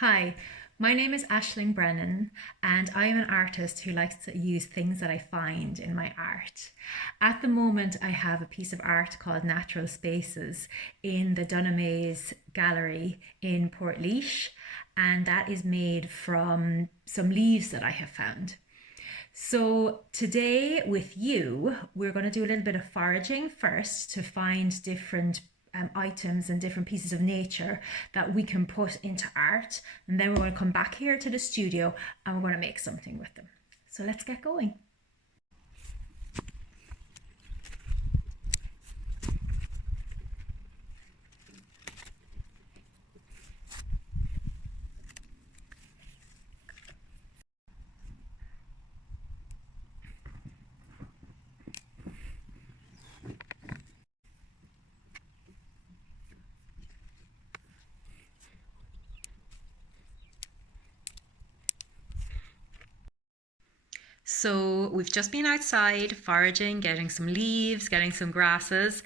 Hi, my name is Aisling Brennan, and I am an artist who likes to use things that I find in my art. At the moment, I have a piece of art called Natural Spaces in the Dunamaise Gallery in Portlaoise, and that is made from some leaves that I have found. So, today with you, we're going to do a little bit of foraging first to find different items and different pieces of nature that we can put into art. And then we're going to come back here to the studio and we're going to make something with them. So, let's get going. So we've just been outside foraging, getting some leaves, getting some grasses.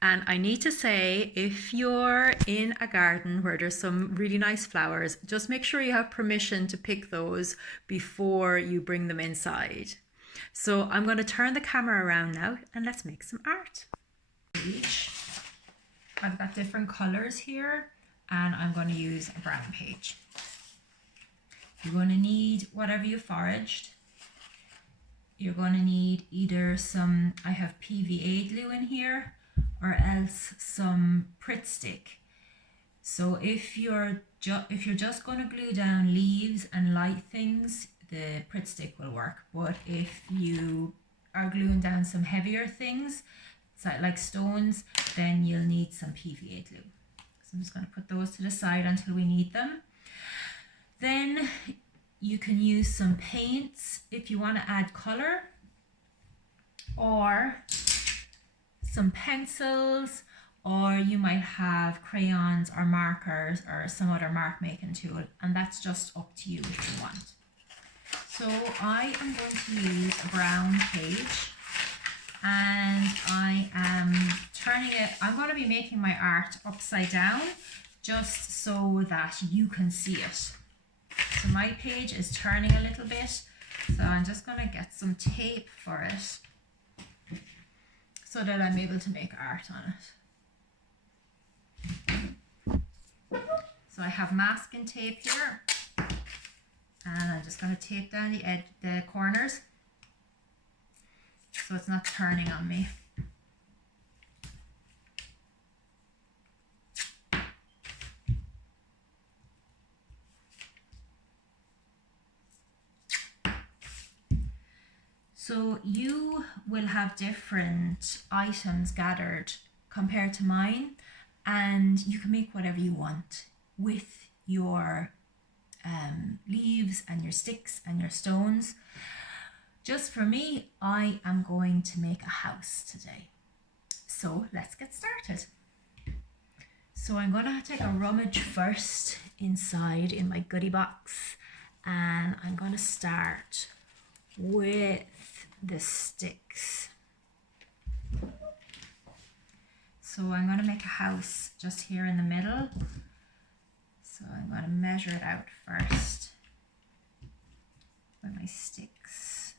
And I need to say, if you're in a garden where there's some really nice flowers, just make sure you have permission to pick those before you bring them inside. So I'm going to turn the camera around now and let's make some art. I've got different colors here and I'm going to use a brown page. You're going to need whatever you foraged. You're going to need either some, I have PVA glue in here, or else some Pritt stick. So if you're just going to glue down leaves and light things, the Pritt stick will work. But if you are gluing down some heavier things, like stones, then you'll need some PVA glue. So I'm just going to put those to the side until we need them. Then you can use some paints if you want to add color, or some pencils, or you might have crayons or markers or some other mark making tool, and that's just up to you if you want. So I am going to use a brown page and I am turning it, I'm going to be making my art upside down just so that you can see it. So my page is turning a little bit, so I'm just going to get some tape for it so that I'm able to make art on it. So I have masking tape here, and I'm just going to tape down the corners so it's not turning on me. So you will have different items gathered compared to mine, and you can make whatever you want with your leaves and your sticks and your stones. Just for me, I am going to make a house today. So let's get started. So I'm going to take a rummage first inside in my goodie box, and I'm going to start with the sticks. So I'm going to make a house just here in the middle. So I'm going to measure it out first with my sticks.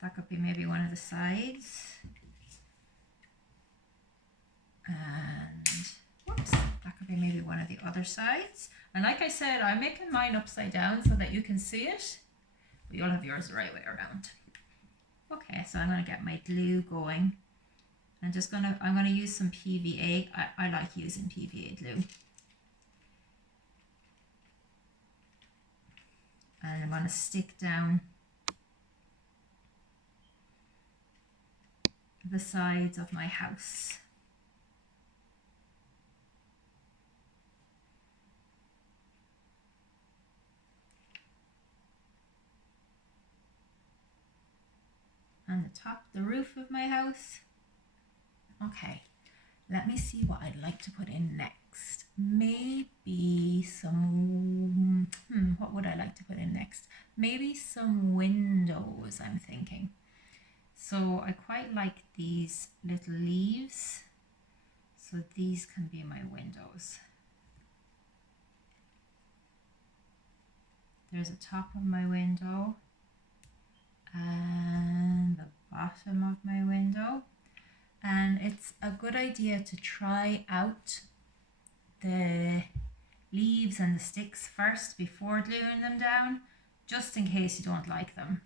That could be maybe one of the sides. And whoops, that could be maybe one of the other sides. And like I said, I'm making mine upside down so that you can see it, but you'll have yours the right way around. Okay, so I'm going to get my glue going. I'm going to use some PVA. I like using PVA glue. And I'm going to stick down the sides of my house. And the top, the roof of my house. Okay, let me see what I'd like to put in next. Maybe some, what would I like to put in next? Maybe some windows, I'm thinking. So I quite like these little leaves. So these can be my windows. There's the top of my window and the bottom of my window. And it's a good idea to try out the leaves and the sticks first before gluing them down, just in case you don't like them.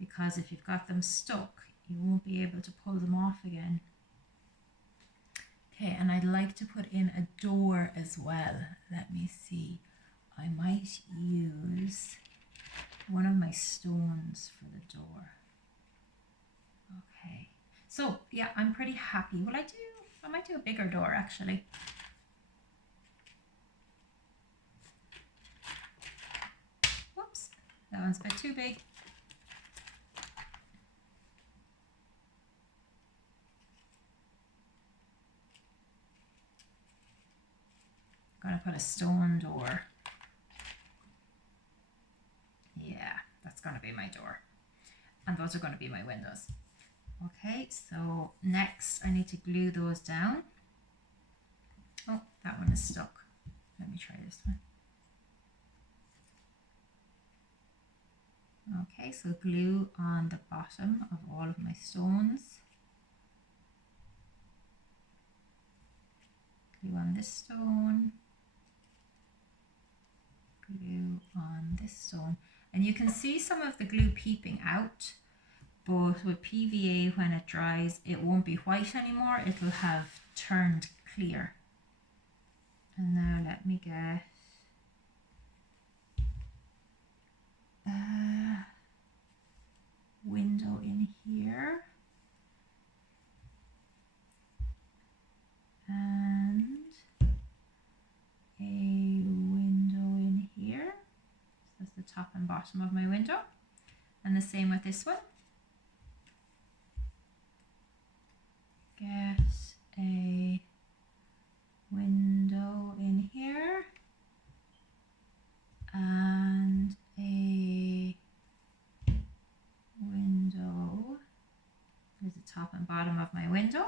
Because if you've got them stuck, you won't be able to pull them off again. Okay, and I'd like to put in a door as well. Let me see. I might use one of my stones for the door. Okay, so yeah, I'm pretty happy. I might do a bigger door actually. Whoops, that one's a bit too big. I'm gonna put a stone door. Yeah, that's gonna be my door. And those are gonna be my windows. Okay, so next I need to glue those down. Oh, that one is stuck. Let me try this one. Okay, so glue on the bottom of all of my stones. Glue on this stone. Glue on this stone. And you can see some of the glue peeping out, but with PVA, when it dries, it won't be white anymore. It will have turned clear. And now let me get a window in here. And a window in here. So that's the top and bottom of my window. And the same with this one. Get a window in here and a window. There's the top and bottom of my window.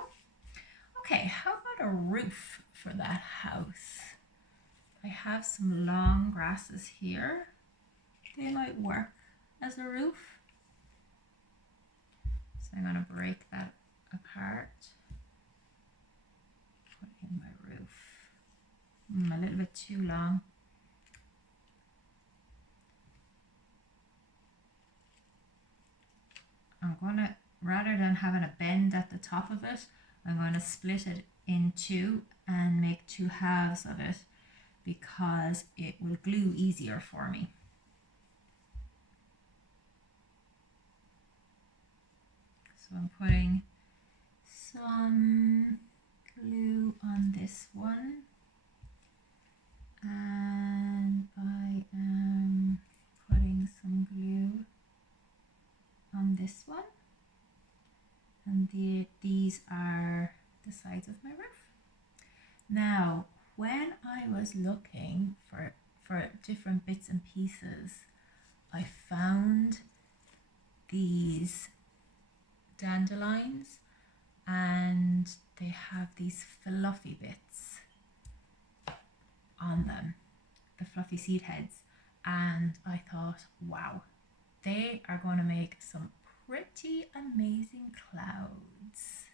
Okay, how about a roof for that house? I have some long grasses here. They might work as a roof. So I'm going to break that apart. Put in my roof. A little bit too long. I'm going to, rather than having a bend at the top of it, I'm going to split it in two and make two halves of it because it will glue easier for me. So I'm putting some glue on this one, and I am putting some glue on this one, and these are the sides of my roof. Now, when I was looking for different bits and pieces, I found these dandelions, and they have these fluffy bits on them, the fluffy seed heads, and I thought, wow, they are going to make some pretty amazing clouds.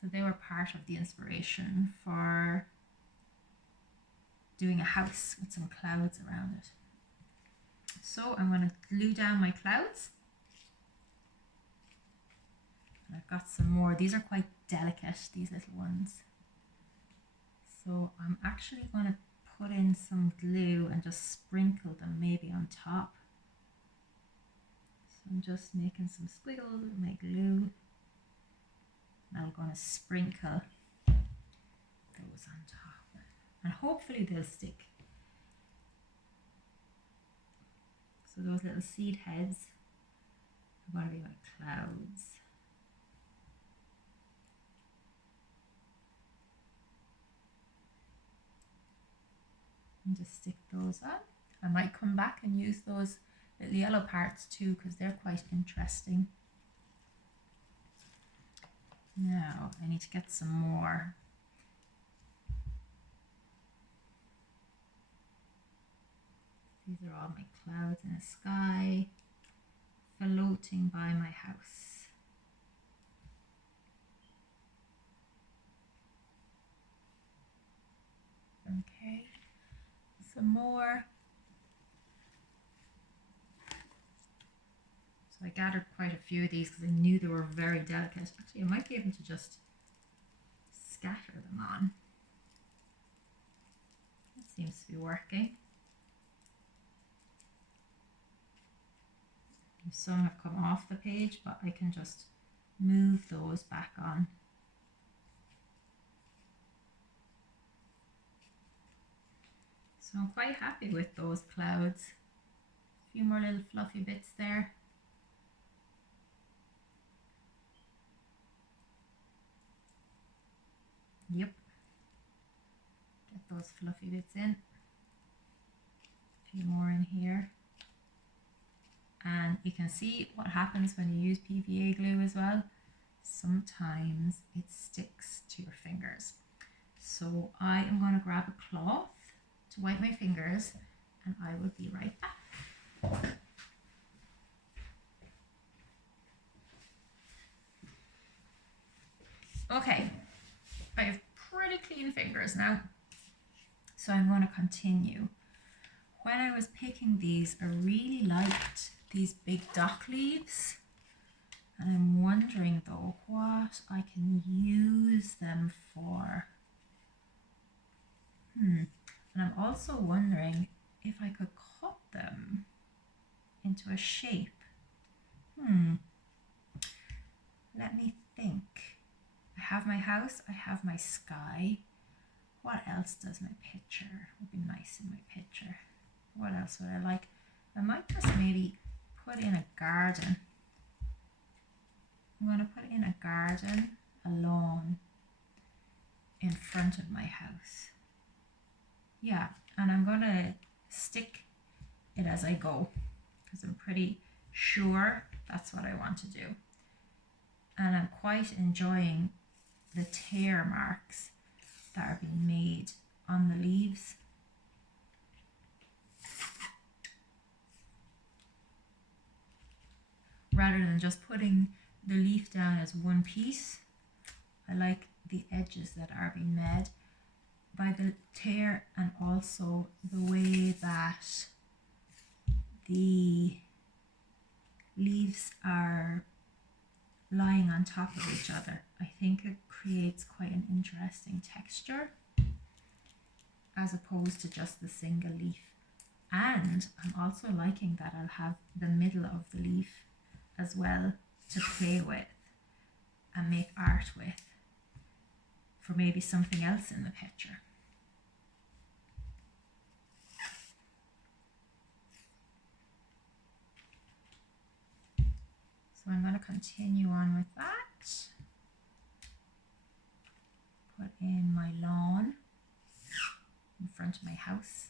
So they were part of the inspiration for doing a house with some clouds around it. So I'm going to glue down my clouds. And I've got some more. These are quite delicate, these little ones. So I'm actually going to put in some glue and just sprinkle them maybe on top. So I'm just making some squiggles with my glue. Now I'm going to sprinkle those on top, and hopefully they'll stick. So those little seed heads are going to be my clouds. And just stick those on. I might come back and use those little yellow parts too, because they're quite interesting. Now I need to get some more. These are all my clouds in the sky floating by my house. Okay, some more. So I gathered quite a few of these because I knew they were very delicate. Actually, I might be able to just scatter them on. That seems to be working. Some have come off the page, but I can just move those back on. So I'm quite happy with those clouds. A few more little fluffy bits there. Yep. Get those fluffy bits in. A few more in here. And you can see what happens when you use PVA glue as well. Sometimes it sticks to your fingers. So I am going to grab a cloth to wipe my fingers and I will be right back. Okay, I have pretty clean fingers now, so I'm going to continue. When I was picking these, I really liked these big dock leaves, and I'm wondering though what I can use them for. And I'm also wondering if I could cut them into a shape. Let me think. I have my house, I have my sky. What else does my picture would be nice in my picture? What else would I like? I might just maybe put in a garden. I'm going to put in a garden, a lawn in front of my house. Yeah, and I'm going to stick it as I go because I'm pretty sure that's what I want to do. And I'm quite enjoying the tear marks that are being made on the leaves. Rather than just putting the leaf down as one piece, I like the edges that are being made by the tear and also the way that the leaves are lying on top of each other. I think it creates quite an interesting texture as opposed to just the single leaf. And I'm also liking that I'll have the middle of the leaf as well to play with and make art with for maybe something else in the picture. So I'm going to continue on with that. Put in my lawn in front of my house.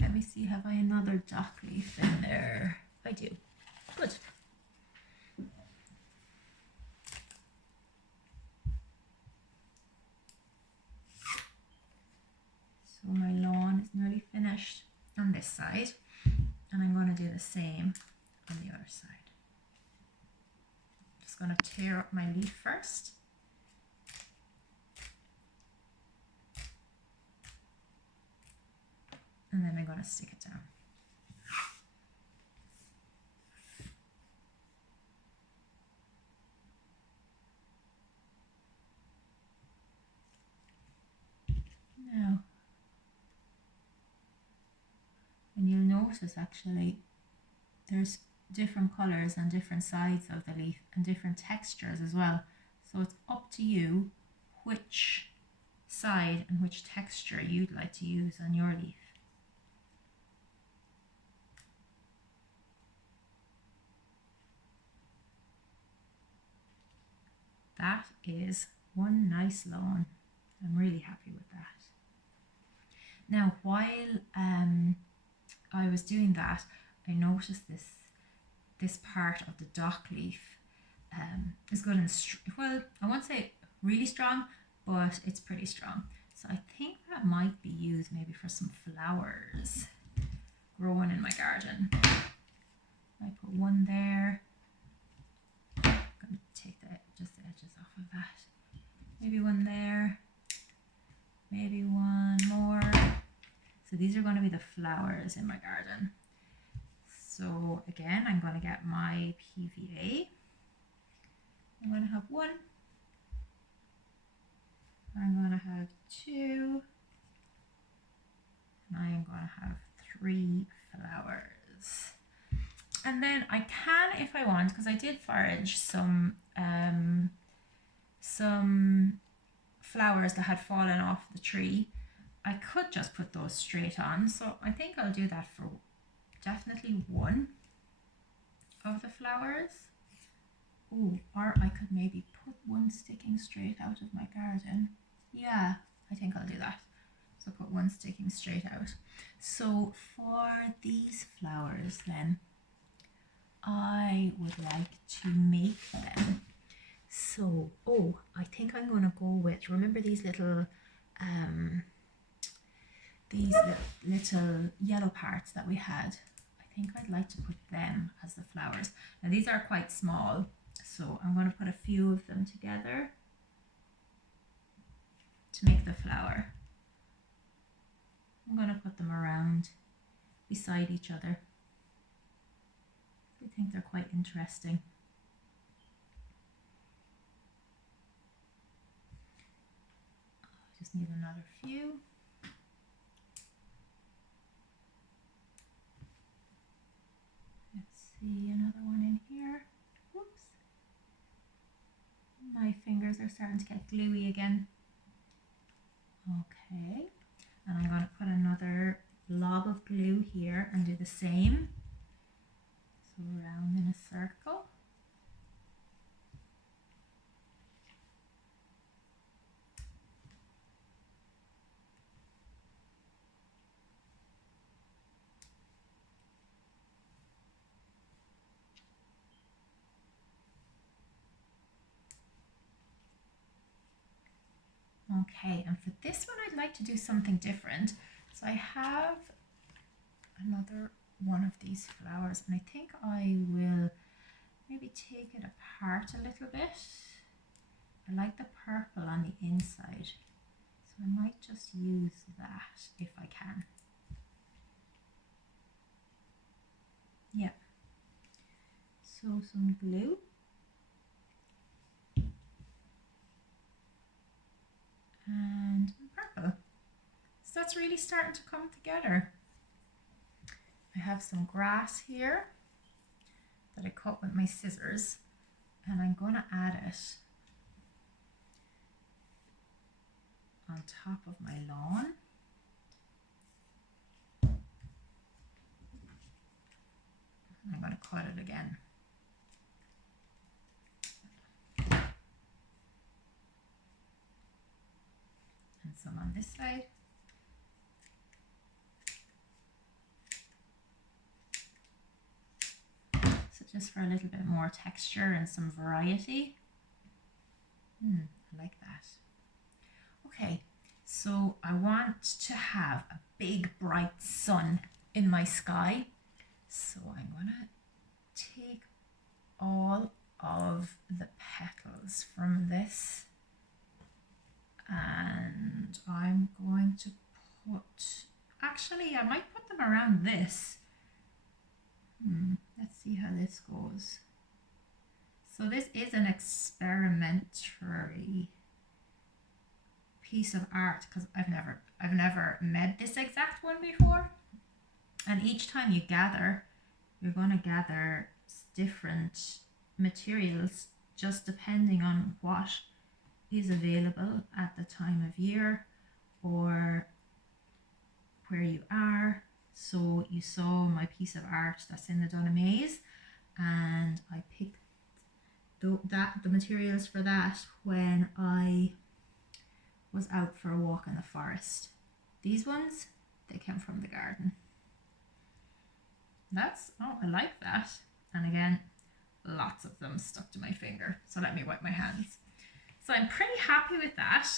Let me see, have I another dock leaf in there? I do. Good. So my lawn is nearly finished on this side, and I'm going to do the same on the other side. Just going to tear up my leaf first. And then I'm going to stick it down. Now, and you'll notice actually there's different colours on different sides of the leaf and different textures as well. So it's up to you which side and which texture you'd like to use on your leaf. That is one nice lawn. I'm really happy with that. Now, while I was doing that, I noticed this this part of the dock leaf is good and well, I won't say really strong, but it's pretty strong. So I think that might be used maybe for some flowers growing in my garden. I put one there. I'm going to take just the edges off of that. Maybe one there. Maybe one more. So these are going to be the flowers in my garden. So again, I'm going to get my PVA. I'm going to have one. I'm going to have two. And I am going to have 3 flowers. And then I can, if I want, because I did forage some flowers that had fallen off the tree, I could just put those straight on. So I think I'll do that for definitely one of the flowers. Oh, or I could maybe put one sticking straight out of my garden. Yeah, I think I'll do that. So put one sticking straight out. So for these flowers then, I would like to make them. So, oh, I think I'm going to go with, remember these little yellow parts that we had? I think I'd like to put them as the flowers. Now these are quite small, so I'm going to put a few of them together to make the flower. I'm going to put them around beside each other. I think they're quite interesting. I just need another few. Let's see, another one in here. Whoops. My fingers are starting to get gluey again. Okay, and I'm going to put another blob of glue here and do the same. So around in a circle. Okay, and for this one I'd like to do something different. So I have another one of these flowers, and I think I will maybe take it apart a little bit. I like the purple on the inside, so I might just use that if I can. Yeah. So some glue. And purple. So that's really starting to come together. I have some grass here that I cut with my scissors, and I'm going to add it on top of my lawn. And I'm going to cut it again. And some on this side. So just for a little bit more texture and some variety. I like that. Okay, so I want to have a big bright sun in my sky. So I'm gonna take all of the petals from this, and I'm going to put, actually I might put them around this. Let's see how this goes. So this is an experimentary piece of art because I've never made this exact one before. And each time you gather, you're going to gather different materials just depending on what is available at the time of year or where you are. So you saw my piece of art that's in the Dunamaise, and I picked the materials for that when I was out for a walk in the forest. These ones, they came from the garden. Oh, I like that. And again, lots of them stuck to my finger. So let me wipe my hands. So I'm pretty happy with that.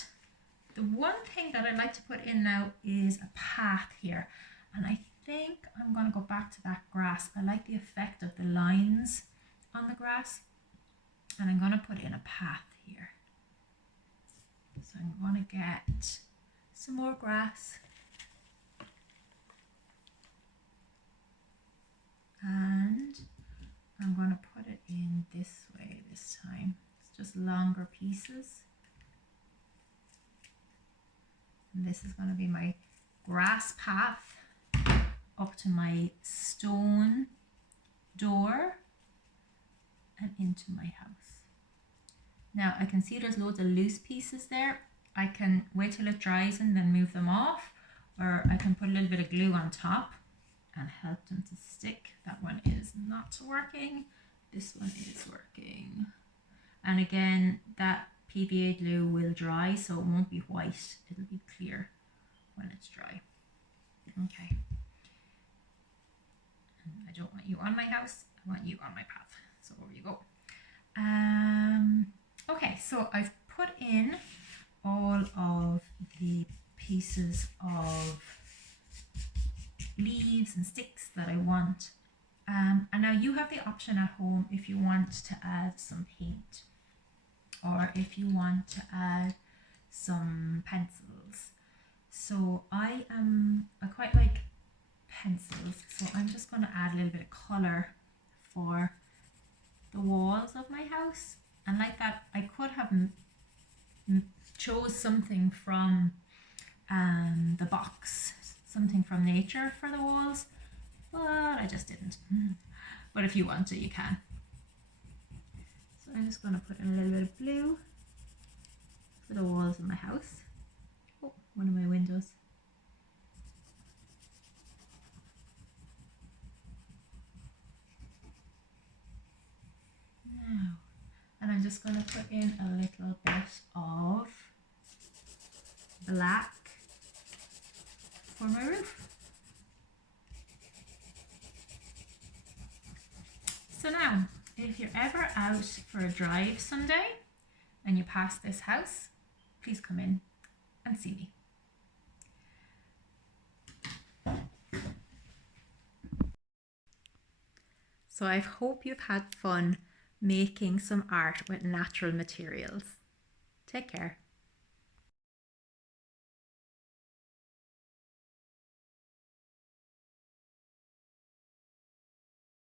The one thing that I'd like to put in now is a path here. And I think I'm going to go back to that grass. I like the effect of the lines on the grass. And I'm going to put in a path here. So I'm going to get some more grass. And I'm going to put it in this way this time. It's just longer pieces. And this is going to be my grass path up to my stone door and into my house. Now I can see there's loads of loose pieces there. I can wait till it dries and then move them off, or I can put a little bit of glue on top and help them to stick. That one is not working. This one is working. And again, that PVA glue will dry, so it won't be white. It'll be clear when it's dry. Okay. And I don't want you on my house. I want you on my path. So over you go. Okay, so I've put in all of the pieces of leaves and sticks that I want. And now you have the option at home if you want to add some paint, or if you want to add some pencils. So I quite like pencils, so I'm just going to add a little bit of colour for the walls of my house. And like that, I could have chose something from the box, something from nature for the walls, but I just didn't. But if you want to, you can. So I'm just going to put in a little bit of blue for the walls of my house. Oh, one of my windows. Now, and I'm just going to put in a little bit of black for my roof. So now, if you're ever out for a drive someday and you pass this house, please come in and see me. So I hope you've had fun making some art with natural materials. Take care.